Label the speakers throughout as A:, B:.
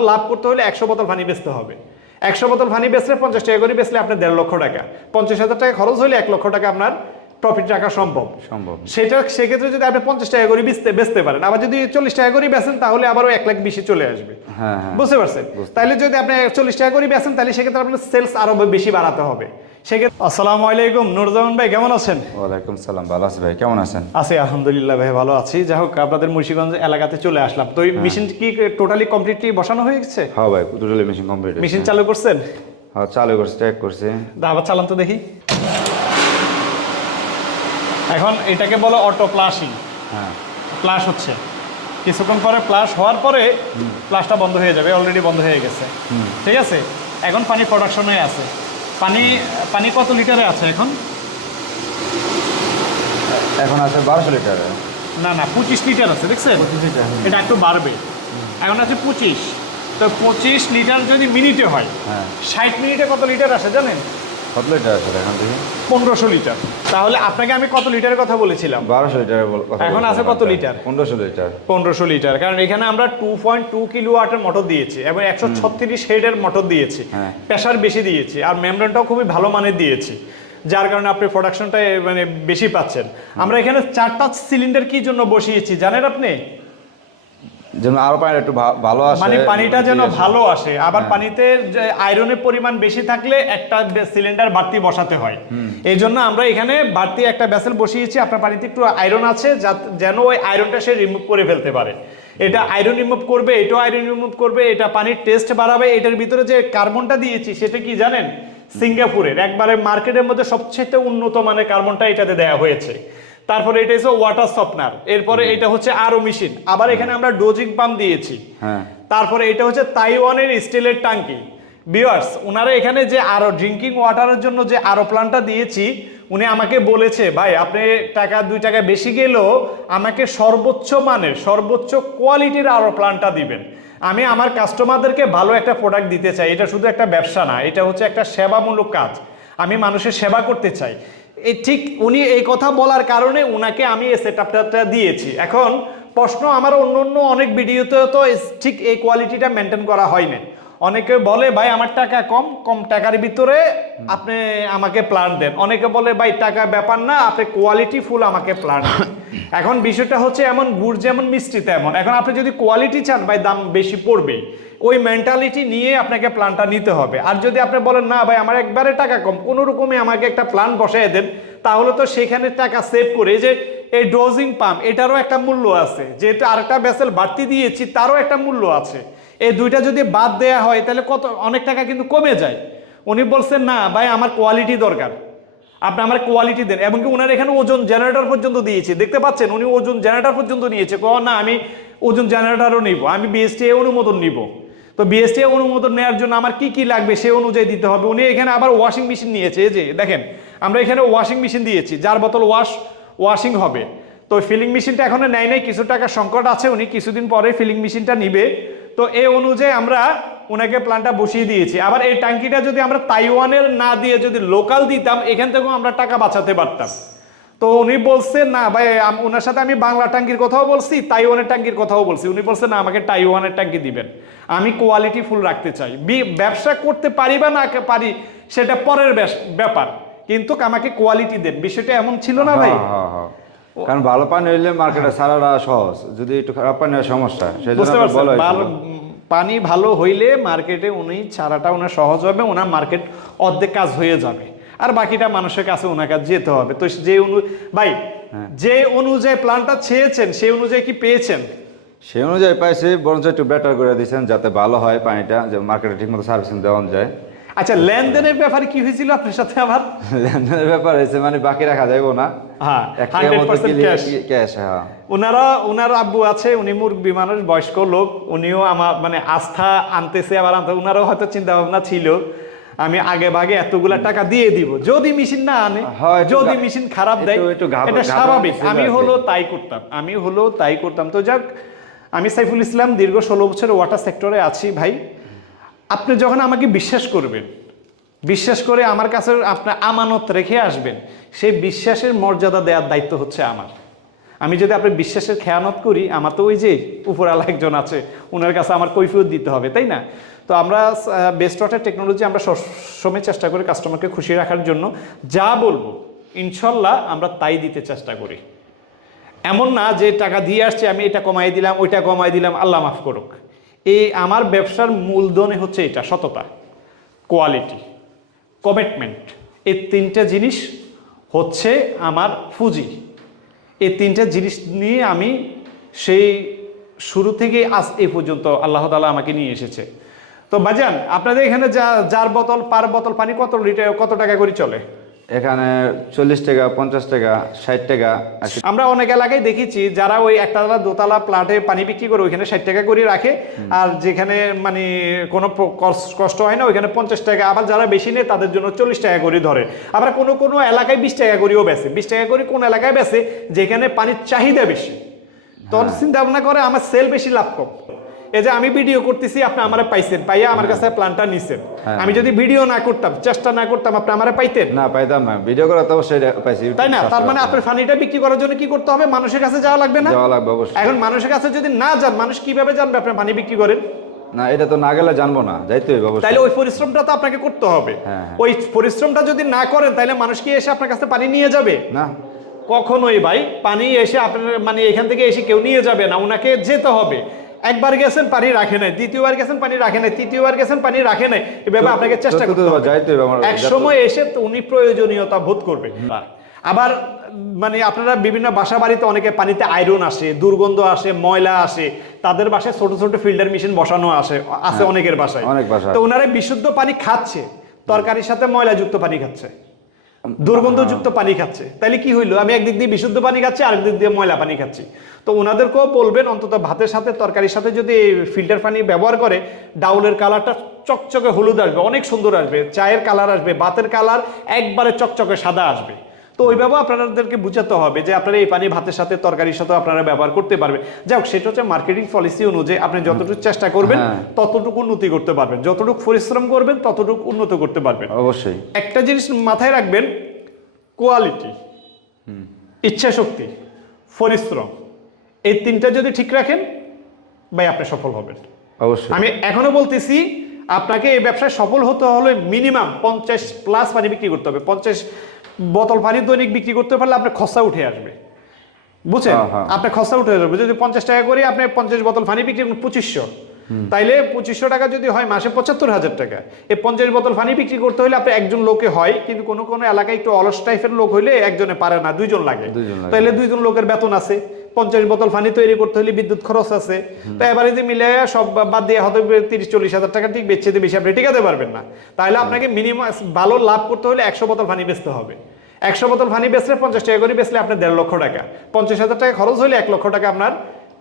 A: লাভ করতে হলে একশো বোতল পানি বেচতে হবে। একশো বোতল পানি বেচলে পঞ্চাশ টাকা করে বেচলে আপনার দেড় লক্ষ টাকা। পঞ্চাশ হাজার টাকা খরচ হলে এক লক্ষ টাকা আপনার প্রফিট রাখা সম্ভব।
B: সম্ভব।
A: সেটা সেক্ষেত্রে যদি আপনি পঞ্চাশ টাকা করে বেচতে বেচতে পারেন আবার যদি চল্লিশ টাকা করে বেচেন তাহলে আবারও এক লাখ বেশি চলে আসবে।
B: হ্যাঁ হ্যাঁ।
A: বুঝতে পারছেন? তাহলে যদি আপনি চল্লিশ টাকা করে বেচেন তাহলে সেক্ষেত্রে আপনার সেলস আরও বেশি বাড়াতে হবে। সেক্ষেত্রে আসসালামু আলাইকুম নুরজামান ভাই কেমন আছেন?
B: ওয়ালাইকুম সালাম ভালো আছি ভাই কেমন আছেন?
A: আছি আলহামদুলিল্লাহ ভাই ভালো আছি। যাই হোক আপনাদের মুন্সিগঞ্জ এলাকাতে চলে আসলাম। তো এই মেশিন কি টোটালি কমপ্লিটলি বসানো হয়ে গেছে?
B: হ্যাঁ ভাই দুটোলে মেশিন কমপ্লিট
A: মেশিন চালু করছেন?
B: হ্যাঁ চালু করছে চেক করছে।
A: আবার চালান তো দেখি। এখন এটাকে বলো অটো প্লাসিং
B: হ্যাঁ।
A: প্লাস হচ্ছে। কিছুক্ষণ পরে প্লাস হওয়ার পরে প্লাসটা বন্ধ হয়ে যাবে অলরেডি বন্ধ হয়ে গেছে। ঠিক আছে? এখন পানি প্রোডাকশনে আছে। পানি পানি কত লিটারে আছে এখন?
B: এখন আছে বারোশো লিটার।
A: না না পঁচিশ লিটার আছে দেখছেন? এটা একটু বাড়বে। এখন আছে পঁচিশ। তো পঁচিশ লিটার যদি মিনিটে হয়
B: হ্যাঁ।
A: ষাট মিনিটে কত লিটার আসে জানেন?
B: কত লিটার আছে এখান থেকে
A: পনেরোশো লিটার। তাহলে আপনাকে আমি কত লিটারের কথা বলেছিলাম?
B: বারোশো লিটার
A: এখন আছে কত লিটার?
B: পনেরোশো লিটার।
A: পনেরোশো লিটার। কারণ এখানে আমরা টু পয়েন্ট টু কিলো ওয়াটের মোটর দিয়েছি এবং একশো ছত্রিশ হেডের মোটর দিয়েছি।
B: হ্যাঁ।
A: প্রেশার বেশি দিয়েছি। আর মেমব্রেনটাও খুবই ভালো মানের দিয়েছি। যার কারণে আপনি প্রোডাকশনটা মানে বেশি পাচ্ছেন। আমরা এখানে চারটা সিলিন্ডার কি জন্য বসিয়েছি জানেন আপনি?
B: যেন আরও পানি একটু ভালো আসে
A: মানে পানিটা যেন ভালো আসে। আবার
B: হ্যাঁ।
A: পানিতে আয়রনের পরিমাণ বেশি থাকলে একটা সিলিন্ডার বাড়তি বসাতে হয়। এই জন্য আমরা এখানে বাড়তি একটা ভেসেল বসিয়েছি। আপনার পানিতে একটু আয়রন আছে যেন ওই আয়রনটা সে রিমুভ করে ফেলতে পারে। এটা আয়রন রিমুভ করবে এটাও আয়রন রিমুভ করবে এটা পানির টেস্ট বাড়াবে। এটার ভিতরে যে কার্বনটা দিয়েছি সেটা কি জানেন? সিঙ্গাপুরের। একবারে মার্কেটের মধ্যে সবচেয়ে উন্নত মানের কার্বনটা এটাতে দেওয়া হয়েছে। তারপরে এটা হচ্ছে ওয়াটার সফটনার এরপরে এটা হচ্ছে আরও মেশিন আবার এখানে আমরা ডোজিং পাম্প দিয়েছি।
B: হ্যাঁ।
A: তারপরে এটা হচ্ছে তাইওয়ানের স্টিলের টাঙ্কি বিয়ার্স ওনারা এখানে যে আরও ড্রিঙ্কিং ওয়াটারের জন্য যে আরও প্ল্যানটা দিয়েছি উনি আমাকে বলেছে ভাই আপনি টাকা দুই টাকা বেশি গেলেও আমাকে সর্বোচ্চ মানের সর্বোচ্চ কোয়ালিটির আরও প্ল্যানটা দিবেন। আমি আমার কাস্টমারদেরকে ভালো একটা প্রোডাক্ট দিতে চাই। এটা শুধু একটা ব্যবসা না এটা হচ্ছে একটা সেবামূলক কাজ। আমি মানুষের সেবা করতে চাই। এই ঠিক উনি এই কথা বলার কারণে উনাকে আমি এই সেট দিয়েছি। এখন প্রশ্ন আমার অন্য অন্য অনেক ভিডিওতে তো ঠিক এই কোয়ালিটিটা মেনটেন করা হয় না অনেকে বলে ভাই আমার টাকা কম কম টাকার ভিতরে আপনি আমাকে প্ল্যান দেন। অনেকে বলে ভাই টাকা ব্যাপার না আপনি কোয়ালিটি ফুল আমাকে প্ল্যান এখন বিষয়টা হচ্ছে এমন গুড় যেমন মিষ্টি তেমন। এখন আপনি যদি কোয়ালিটি চান ভাই দাম বেশি পড়বে ওই মেন্টালিটি নিয়ে আপনাকে প্ল্যানটা নিতে হবে। আর যদি আপনি বলেন না ভাই আমার একবারে টাকা কম কোনো রকমে আমাকে একটা প্ল্যান বসায় দেন তাহলে তো সেখানে টাকা সেভ করে যে এই ডোজিং পাম্প এটারও একটা মূল্য আছে। যেহেতু আরেকটা ভেসেল বাড়তি দিয়েছি তারও একটা মূল্য আছে। এই দুইটা যদি বাদ দেয়া হয়, তাহলে কত, অনেক টাকা কিন্তু কমে যায়। উনি বলছেন, না, ভাই, আমার কোয়ালিটি দরকার। আপনি আমার কোয়ালিটি দেন। এমনকি ওনার এখানে ওজন জেনারেটর পর্যন্ত দিয়েছে। দেখতে পাচ্ছেন, উনি ওজন জেনারেটর পর্যন্ত নিয়েছে। কো না, আমি ওজন জেনারেটরও নিব। আমি বিএসটি অনুমোদন নিব। তো বিএসটি অনুমোদন নেওয়ার জন্য আমার কি কি লাগবে সে অনুযায়ী দিতে হবে। উনি এখানে আবার ওয়াশিং মেশিন নিয়েছে। এই যে, দেখেন, আমরা এখানে ওয়াশিং মেশিন দিয়েছি। যার বোতল ওয়াশ ওয়াশিং হবে। তো ফিলিং মেশিনটা এখনও নেয় নাই। কিছু টাকা সংকট আছে উনি। কিছুদিন পরে ফিলিং মেশিনটা নিবে। তো এই অনুযায়ী আমরা ওনাকে প্ল্যানটা বসিয়ে দিয়েছি। আবার এই ট্যাঙ্কিটা যদি আমরা তাইওয়ানের না দিয়ে যদি লোকাল দিতাম এখান থেকেও আমরা টাকা বাঁচাতে পারতাম। তো উনি বলছে না ভাই ওনার সাথে আমি বাংলা ট্যাঙ্কির কথাও বলছি তাইওয়ানের ট্যাঙ্কির কথাও বলছি। উনি বলছে না আমাকে তাইওয়ানের ট্যাঙ্কি দিবেন। আমি কোয়ালিটি ফুল রাখতে চাই। বি- ব্যবসা করতে পারি বা না পারি সেটা পরের ব্যাপার। কিন্তু আমাকে কোয়ালিটি দেন। বিষয়টা এমন ছিল না ভাই।
B: কারণ ভালো পানি হইলে মার্কেটে সারাটা সহজ। যদি একটু খারাপ পানি হয় সমস্যা। সেই জন্য
A: পানি ভালো হইলে মার্কেটে উনি ছাড়াটা ওনার সহজ হবে ওনার মার্কেট অর্ধেক কাজ হয়ে যাবে। আর বাকিটা মানুষের কাছে ওনার কাছে যেতে হবে। তো যে অনু ভাই
B: হ্যাঁ।
A: যে অনুযায়ী প্ল্যানটা চেয়েছেন সেই অনুযায়ী কি পেয়েছেন?
B: সেই অনুযায়ী পাইছি বরঞ্চ একটু বেটার করে দিয়েছেন যাতে ভালো হয় পানিটা যে মার্কেটে ঠিকমতো সার্ভিসিং দেওয়া যায়।
A: আচ্ছা লেনদেনের ব্যাপারে কি হয়েছিল আপনার সাথে আবার?
B: লেনদেনের ব্যাপার হয়েছে মানে বাকি রাখা যাইব না।
A: হ্যাঁ
B: এক টাকার মতো
A: 100%
B: কিনলে
A: cash।
B: ক্যাশ হ্যাঁ।
A: ওনারা ওনার আব্বু আছে উনি মুরব্বী মানুষ বয়স্ক লোক উনিও আমার মানে আস্থা আনতেছে আবার আনতে ওনারও হয়তো চিন্তা ভাবনা ছিল আমি আগে ভাগে এতগুলা টাকা দিয়ে দিব। যদি মেশিন না আনে
B: হয়,
A: যদি মেশিন খারাপ দেয় এটা স্বাভাবিক। আমি হলো তাই করতাম। আমি হলো তাই করতাম। তো যাক আমি সাইফুল ইসলাম দীর্ঘ ষোলো বছর ওয়াটার সেক্টরে আছি ভাই। আপনি যখন আমাকে বিশ্বাস করবেন, বিশ্বাস করে আমার কাছে আপনার আমানত রেখে আসবেন, সেই বিশ্বাসের মর্যাদা দেওয়ার দায়িত্ব হচ্ছে আমার। আমি যদি আপনার বিশ্বাসের খেয়ানত করি, আমার তো ওই যে উপরালা একজন আছে ওনার কাছে আমার কৈফিয়ত দিতে হবে, তাই না? তো আমরা বেস্ট ওয়াটার টেকনোলজি আমরা সবসময় চেষ্টা করি কাস্টমারকে খুশি রাখার জন্য। যা বলব, ইনশাল্লাহ আমরা তাই দিতে চেষ্টা করি। এমন না যে টাকা দিয়ে আসছে, আমি এটা কমাই দিলাম, ওইটা কমাই দিলাম, আল্লাহ মাফ করুক। এই আমার ব্যবসার মূলধনে হচ্ছে এটা, সততা কোয়ালিটি কমিটমেন্ট এই তিনটা জিনিস হচ্ছে আমার পুঁজি। এই তিনটা জিনিস নিয়ে আমি সেই শুরু থেকে আজ এ পর্যন্ত আল্লাহ তালা আমাকে নিয়ে এসেছে। তো বাজান আপনাদের এখানে যা, যার বোতল, পার বোতল, পানি কত লিটার, কত টাকা করে চলে?
B: এখানে চল্লিশ টাকা পঞ্চাশ টাকা ষাট টাকা
A: আমরা অনেক এলাকায় দেখেছি যারা ওই একতলা দোতলা প্লাটে পানি বিক্রি করে ওইখানে ষাট টাকা করে রাখে। আর যেখানে মানে কোনো কষ্ট হয় না ওইখানে পঞ্চাশ টাকা। আবার যারা বেশি নেয় তাদের জন্য চল্লিশ টাকা করে ধরে। আবার কোনো কোনো এলাকায় বিশ টাকা করেও বেছে বিশ টাকা করে কোন এলাকায় বেছে যেখানে পানির চাহিদা বেশি। তখন চিন্তা ভাবনা করে আমার সেল বেশি লাভ কম। এই যে আমি ভিডিও করতেছি আপনি আমার পাইছেন পাইয়া আমার কাছে প্ল্যানটা নিছেন।
B: হ্যাঁ।
A: আমি যদি ভিডিও না করতাম চেষ্টা না করতাম আপনি আমার পাইতেন?
B: না পাইতাম না। ভিডিও করা তো অবশ্যই পাইছি।
A: তাই না? তার মানে আপনার ফানিটা বিক্রি করার জন্য কি করতে হবে? মানুষের কাছে যাওয়া লাগবে না?
B: যাওয়া লাগবে অবশ্যই।
A: এখন মানুষের কাছে যদি না যান মানুষ কীভাবে জানবে আপনি পানি বিক্রি করেন?
B: না এটা তো না গেলে জানব না। যাইতে হবে অবশ্যই।
A: তাইলে ওই পরিশ্রমটা তো আপনাকে করতে হবে।
B: হ্যাঁ, হ্যাঁ।
A: ওই পরিশ্রমটা যদি না করেন তাহলে মানুষ কি এসে আপনার কাছে পানি নিয়ে যাবে?
B: না।
A: কখনোই ভাই পানি এসে আপনার মানে এখান থেকে এসে কেউ নিয়ে যাবে না ওনাকে যেতে হবে। একবার গেছেন পানি রাখে নাই। দ্বিতীয়বার গেছেন পানি রাখে নাই। তৃতীয়বার গেছেন পানি রাখে নাই। এভাবে আপনাকে চেষ্টা করতে হবে। এক সময় এসে তো উনি প্রয়োজনীয়তা বোধ করবে। আবার মানে আপনারা বিভিন্ন বাসা বাড়িতে অনেকে পানিতে আয়রন আসে দুর্গন্ধ আসে ময়লা আসে। তাদের বাসায় ছোট ছোট ফিল্টার মেশিন বসানো আসে। আছে অনেকের বাসায়। তো ওনারা বিশুদ্ধ পানি খাচ্ছে। তরকারির সাথে ময়লাযুক্ত পানি খাচ্ছে। দুর্গন্ধযুক্ত পানি খাচ্ছে। তাইলে কি হইল? আমি একদিক দিয়ে বিশুদ্ধ পানি খাচ্ছি আর একদিক দিয়ে ময়লা পানি খাচ্ছি। তো ওনাদেরকেও বলবেন, অন্তত ভাতের সাথে, তরকারির সাথে যদি ফিল্টার পানি ব্যবহার করে, ডাউলের কালারটা চকচকে হলুদ আসবে, অনেক সুন্দর আসবে। চায়ের কালার আসবে, ভাতের কালার একবারে চকচকে সাদা আসবে। তো ওইভাবে আপনাদেরকে বুঝাতে হবে যে আপনারা এই পানি ভাতের সাথে তরকারির সাথে আপনারা ব্যবহার করতে পারবেন। যাই হোক সেটা হচ্ছে মার্কেটিং পলিসি অনুযায়ী আপনি যতটুকু চেষ্টা করবেন
B: হ্যাঁ।
A: ততটুকু উন্নতি করতে পারবেন। যতটুকু পরিশ্রম করবেন ততটুকু উন্নত করতে পারবেন।
B: অবশ্যই।
A: একটা জিনিস মাথায় রাখবেন কোয়ালিটি ইচ্ছা শক্তি পরিশ্রম এই তিনটা যদি ঠিক রাখেন ভাই আপনি সফল হবেন।
B: অবশ্যই।
A: আমি এখনও বলতেছি আপনাকে এই ব্যবসায় সফল হতে হলে মিনিমাম পঞ্চাশ প্লাস পানি বিক্রি করতে হবে। পঞ্চাশ বোতল পানি দৈনিক বিক্রি করতে পারলে আপনার খসা উঠে আসবে। বুঝছেন?
B: হ্যাঁ, হ্যাঁ।
A: আপনার খসা উঠে যাবে। যদি পঞ্চাশ টাকা করে আপনি পঞ্চাশ বোতল পানি বিক্রি করুন পঁচিশশো। তাইলে পঁচিশশো টাকা যদি হয় মাসে পঁচাত্তর হাজার টাকা। এই পঞ্চাশ বোতল পানি বিক্রি করতে হলে আপনি একজন লোকে হয় কিন্তু কোনো কোনো এলাকায় একটু অলস টাইপের লোক হইলে একজনে পারে না দুইজন লাগে। তাইলে দুইজন লোকের বেতন আছে। পঞ্চাশ বোতল পানি তৈরি করতে হলে বিদ্যুৎ খরচ আছে। তো এবারে যে মিলে সব বাদ দিয়ে হয়তো তিরিশ চল্লিশ হাজার টাকা ঠিক বেচে দিয়ে বেশি আপনি টিকাতে পারবেন না। তাহলে আপনাকে মিনিমাম ভালো লাভ করতে হলে একশো বোতল পানি বেচতে হবে। একশো বোতল পানি বেচলে পঞ্চাশ টাকা করে বেচলে আপনার দেড় লক্ষ টাকা। পঞ্চাশ হাজার টাকা খরচ হলে এক লক্ষ টাকা আপনার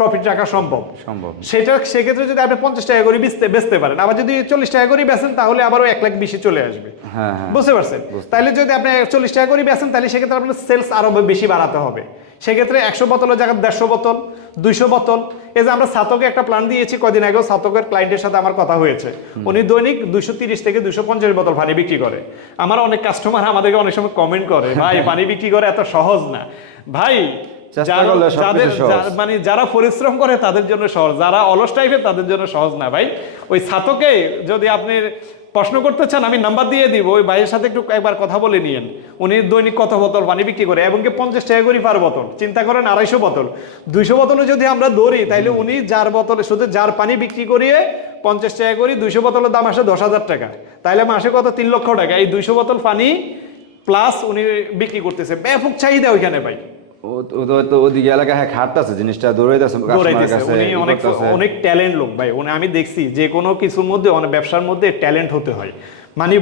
A: প্রফিট রাখা সম্ভব।
B: সম্ভব।
A: সেটা সেক্ষেত্রে যদি আপনি পঞ্চাশ টাকা করে বেচতে বেচতে পারেন আবার যদি চল্লিশ টাকা করে বেচেন তাহলে আবারও এক লাখ বিশে চলে আসবে।
B: হ্যাঁ হ্যাঁ।
A: বুঝতে পারছেন? তাহলে যদি আপনি চল্লিশ টাকা করে বেচেন তাহলে সেক্ষেত্রে আপনার সেলস আরও বেশি বাড়াতে হবে। সেক্ষেত্রে একশো বোতলের জায়গায় দেড়শো বোতল দুইশো বোতল। এই যে আমরা সাতকে একটা প্ল্যান দিয়েছি কদিন আগেও সাতকের ক্লায়েন্টের সাথে আমার কথা হয়েছে। উনি দৈনিক দুইশো তিরিশ থেকে দুইশো পঞ্চাশ বোতল পানি বিক্রি করে। আমার অনেক কাস্টমার আমাদেরকে অনেক সময় কমেন্ট করে ভাই পানি বিক্রি করে এত সহজ না। ভাই মানে যারা পরিশ্রম করে তাদের জন্য সহজ যারা অলস টাইপের তাদের জন্য সহজ না ভাই। ওই ছাতকে যদি আপনি প্রশ্ন করতে চান আমি নাম্বার দিয়ে দিব ওই ভাইয়ের সাথে একটু একবার কথা বলে নিয়েন। উনি দৈনিক কত বোতল পানি বিক্রি করে এবং কি পঞ্চাশ টাকা করে পার বোতল। চিন্তা করেন আড়াইশো বোতল। দুইশো বোতলে যদি আমরা ধরি তাইলে উনি যার বোতলে শুধু যার পানি বিক্রি করিয়ে পঞ্চাশ টাকা করি দুইশো বোতলের দাম আসে দশ হাজার টাকা। তাইলে মাসে কত? তিন লক্ষ টাকা। এই দুইশো বোতল পানি প্লাস উনি বিক্রি করতেছে। ব্যাপক চাহিদা ওইখানে ভাই।
B: ওদিকে হ্যাঁ খাটতেছে জিনিসটা দৌড়াইতেছে
A: দৌড়াইতেছে।
B: কাছে
A: উনি
B: ই
A: অনেক অনেক ট্যালেন্ট লোক ভাই উনি আমি দেখছি যে কোনো কিছুর মধ্যে অনেক ব্যবসার মধ্যে ট্যালেন্ট হতে হয়। মানে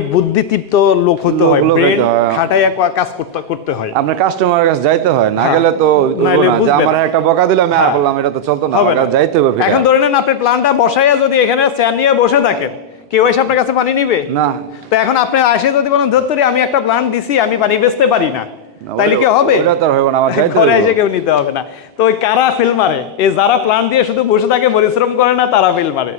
A: লোক হতে হয়
B: লোক
A: ব্রেন খাটাইয়া কাজ করতে করতে হয়।
B: আপনার কাস্টমারের কাছে যাইতে হয় না
A: হ্যাঁ।
B: গেলে তো। যে আমার একটা বকা দিলে আমি আর
A: হ্যাঁ।
B: এটা তো চলতো না কাছে যাইতে হবে
A: এখন ধরে নেন আপনি প্ল্যানটা বসাইয়া যদি এখানে চেয়ার নিয়ে বসে থাকেন কেউ এসে আপনার কাছে পানি নিবে?
B: না।
A: তো এখন আপনি আসে যদি বলেন ধরতরি আমি একটা প্ল্যান দিছি আমি পানি বেচতে পারি না। তাইলে কি হবে? ঘরে এসে কেউ নিতে হবে না। তো ওই কারা ফিল মারে? এই যারা প্ল্যান দিয়ে শুধু বসে থাকে পরিশ্রম করে না তারা ফিল মারে।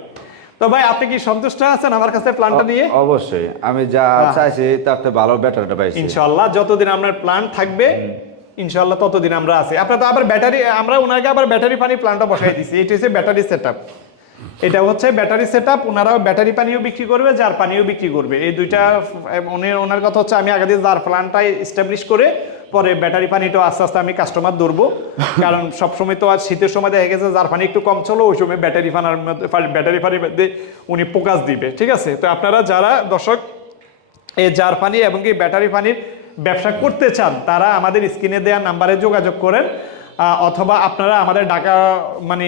A: তো ভাই আপনি কি সন্তুষ্ট আছেন আমার কাছে প্ল্যানটা নিয়ে?
B: অবশ্যই। আমি যা চাইছি তার থেকে ভালো ব্যাটারটা পাইছি।
A: ইনশাল্লাহ যতদিন আপনার প্ল্যান থাকবে ইনশাল্লাহ ততদিন আমরা আছি। আপনার তো আবার ব্যাটারি আমরা ওনাকে আবার ব্যাটারি পানি প্ল্যান্টটা বসাই দিছি। এটা হচ্ছে ব্যাটারি সেট এটা হচ্ছে ব্যাটারি সেট আপ ওনারাও ব্যাটারি পানিও বিক্রি করবে যার পানিও বিক্রি করবে। এই দুইটা ওনার কথা হচ্ছে আমি আগে দিয়ে যার প্ল্যানটা এস্টাবলিশ করে পরে ব্যাটারি পানিটাও আস্তে আস্তে আমি কাস্টমার ধরবো। কারণ সবসময় তো আর শীতের সময় দেখা গেছে যার পানি একটু কম চলো ওই সময় ব্যাটারি ফানার মধ্যে ব্যাটারি পানির মধ্যে উনি ফোকাস দিবে ঠিক আছে? তো আপনারা যারা দর্শক এই জার পানি এবং কি ব্যাটারি পানির ব্যবসা করতে চান তারা আমাদের স্ক্রিনে দেওয়া নাম্বারে যোগাযোগ করেন। অথবা আপনারা আমাদের ঢাকা মানে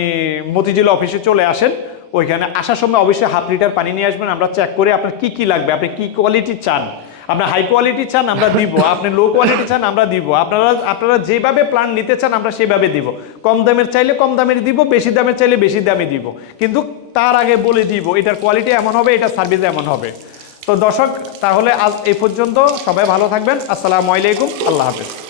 A: মতিঝিল অফিসে চলে আসেন, ওইখানে আসার সময় অবশ্যই হাফ লিটার পানি নিয়ে আসবেন, আমরা চেক করে আপনার কি কি লাগবে, আপনি কি কোয়ালিটি চান, আপনার হাই কোয়ালিটি চান, আমরা দিব, আপনি লো কোয়ালিটি চান, আমরা দিব, আপনারা আপনারা যেভাবে প্ল্যান নিতে চান, আমরা সেভাবে দিব, কম দামের চাইলে কম দামের দিব, বেশি দামের চাইলে বেশি দামে দিব, কিন্তু তার আগে বলে দিব, এটার কোয়ালিটি এমন হবে, এটার সার্ভিস এমন হবে, তো দর্শক, তাহলে আজ এই পর্যন্ত সবাই ভালো থাকবেন, আসসালামু আলাইকুম, আল্লাহ হাফেজ।